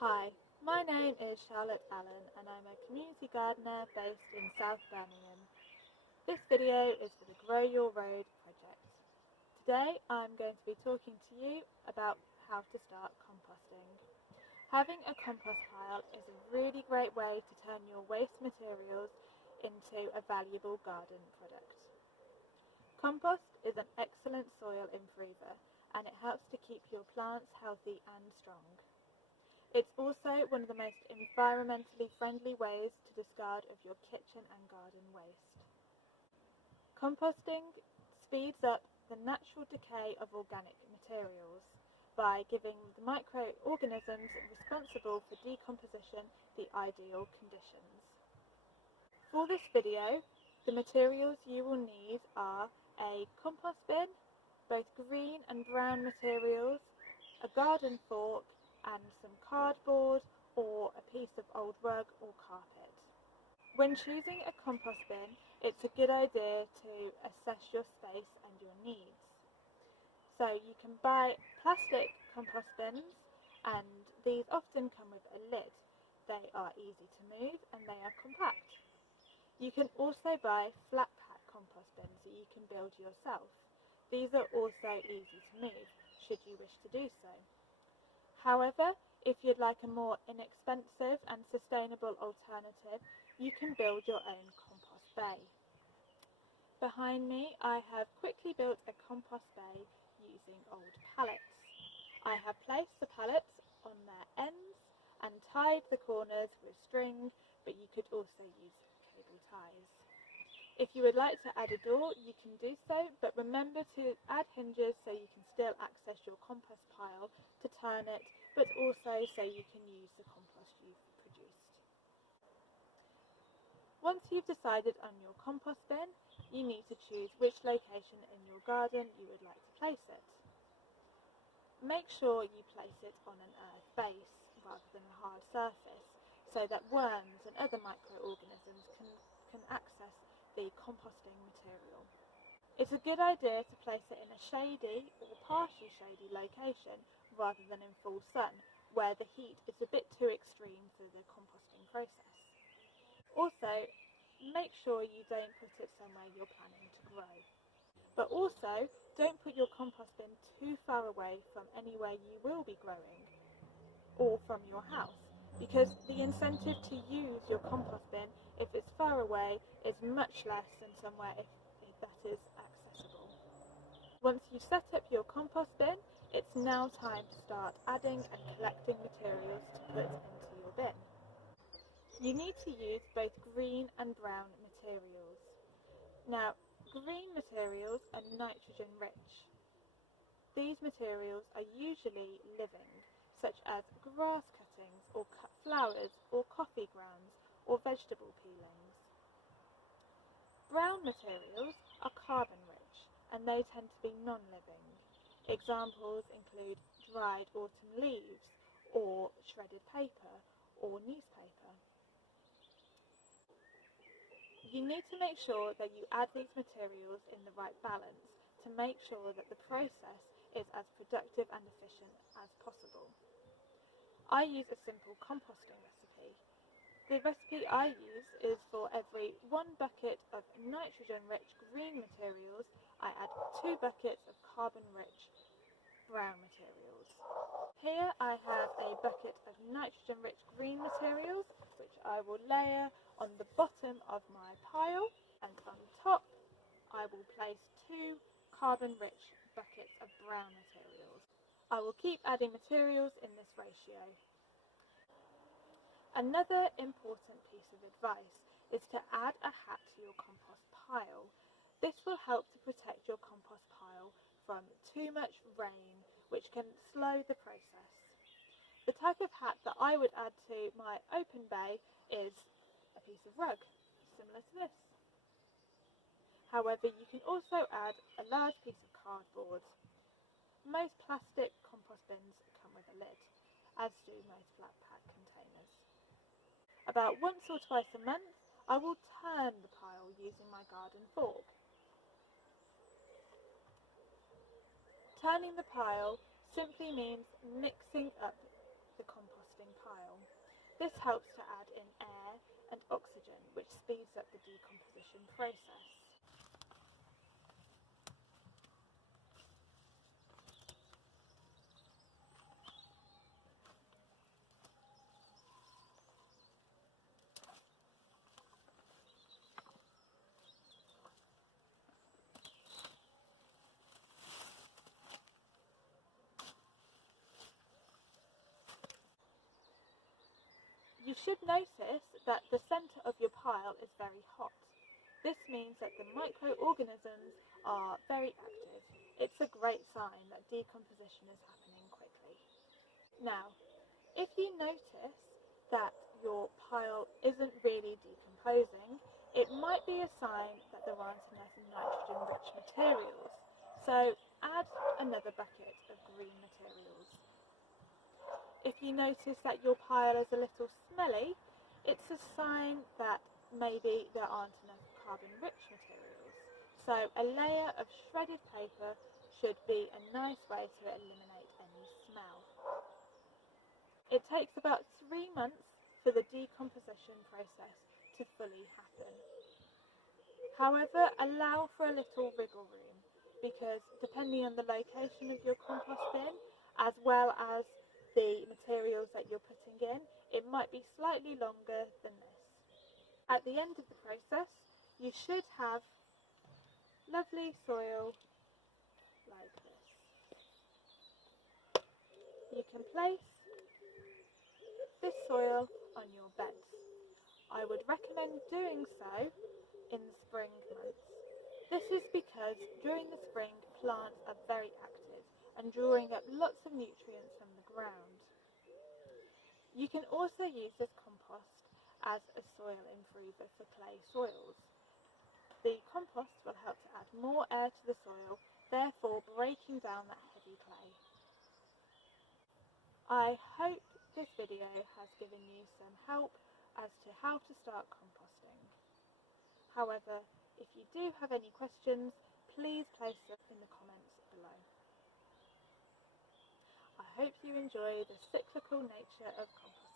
Hi, my name is Charlotte Allen and I'm a community gardener based in South Birmingham. This video is for the Grow Your Road project. Today I'm going to be talking to you about how to start composting. Having a compost pile is a really great way to turn your waste materials into a valuable garden product. Compost is an excellent soil improver and it helps to keep your plants healthy and strong. It's also one of the most environmentally friendly ways to discard of your kitchen and garden waste. Composting speeds up the natural decay of organic materials by giving the microorganisms responsible for decomposition the ideal conditions. For this video, the materials you will need are a compost bin, both green and brown materials, a garden fork, and some cardboard or a piece of old rug or carpet. When choosing a compost bin, it's a good idea to assess your space and your needs. So you can buy plastic compost bins, and these often come with a lid. They are easy to move and they are compact. You can also buy flat pack compost bins that you can build yourself. These are also easy to move, should you wish to do so. However, if you'd like a more inexpensive and sustainable alternative, you can build your own compost bay. Behind me, I have quickly built a compost bay using old pallets. I have placed the pallets on their ends and tied the corners with string, but you could also use cable ties. If you would like to add a door, you can do so, but remember to add hinges so you can still access your compost pile to turn it, but also so you can use the compost you've produced. Once you've decided on your compost bin, you need to choose which location in your garden you would like to place it. Make sure you place it on an earth base rather than a hard surface, so that worms and other microorganisms can access the composting material. It's a good idea to place it in a shady or partially shady location rather than in full sun, where the heat is a bit too extreme for the composting process. Also, make sure you don't put it somewhere you're planning to grow. But also, don't put your compost bin too far away from anywhere you will be growing or from your house, because the incentive to use your compost bin if it's far away is much less than somewhere if that is accessible. Once you've set up your compost bin, it's now time to start adding and collecting materials to put into your bin. You need to use both green and brown materials. Now, green materials are nitrogen rich. These materials are usually living, such as grass cuttings or cut flowers or coffee grounds or vegetable peelings. Brown materials are carbon rich and they tend to be non-living. Examples include dried autumn leaves or shredded paper or newspaper. You need to make sure that you add these materials in the right balance to make sure that the process is as productive and efficient as possible. I use a simple composting recipe. The recipe I use is for every 1 bucket of nitrogen-rich green materials, I add 2 buckets of carbon-rich brown materials. Here I have a bucket of nitrogen-rich green materials, which I will layer on the bottom of my pile, and on top I will place 2 carbon-rich buckets of brown materials. I will keep adding materials in this ratio. Another important piece of advice is to add a hat to your compost pile. This will help to protect your compost pile from too much rain, which can slow the process. The type of hat that I would add to my open bay is a piece of rug, similar to this. However, you can also add a large piece of cardboard. Most plastic compost bins come with a lid, as do most flat pack containers. About once or twice a month, I will turn the pile using my garden fork. Turning the pile simply means mixing up the composting pile. This helps to add in air and oxygen, which speeds up the decomposition process. You should notice that the centre of your pile is very hot. This means that the microorganisms are very active. It's a great sign that decomposition is happening quickly. Now, if you notice that your pile isn't really decomposing, it might be a sign that there aren't enough nitrogen-rich materials. So add another bucket of green materials. If you notice that your pile is a little smelly, it's a sign that maybe there aren't enough carbon-rich materials. So a layer of shredded paper should be a nice way to eliminate any smell. It takes about 3 months for the decomposition process to fully happen. However, allow for a little wriggle room, because depending on the location of your compost bin, as well as the materials that you're putting in, it might be slightly longer than this. At the end of the process, you should have lovely soil like this. You can place this soil on your beds. I would recommend doing so in the spring months. This is because during the spring, plants are very active and drawing up lots of nutrients from the ground. You can also use this compost as a soil improver for clay soils. The compost will help to add more air to the soil, therefore breaking down that heavy clay. I hope this video has given you some help as to how to start composting. However, if you do have any questions, please place them in the comments below. I hope you enjoy the cyclical nature of composting.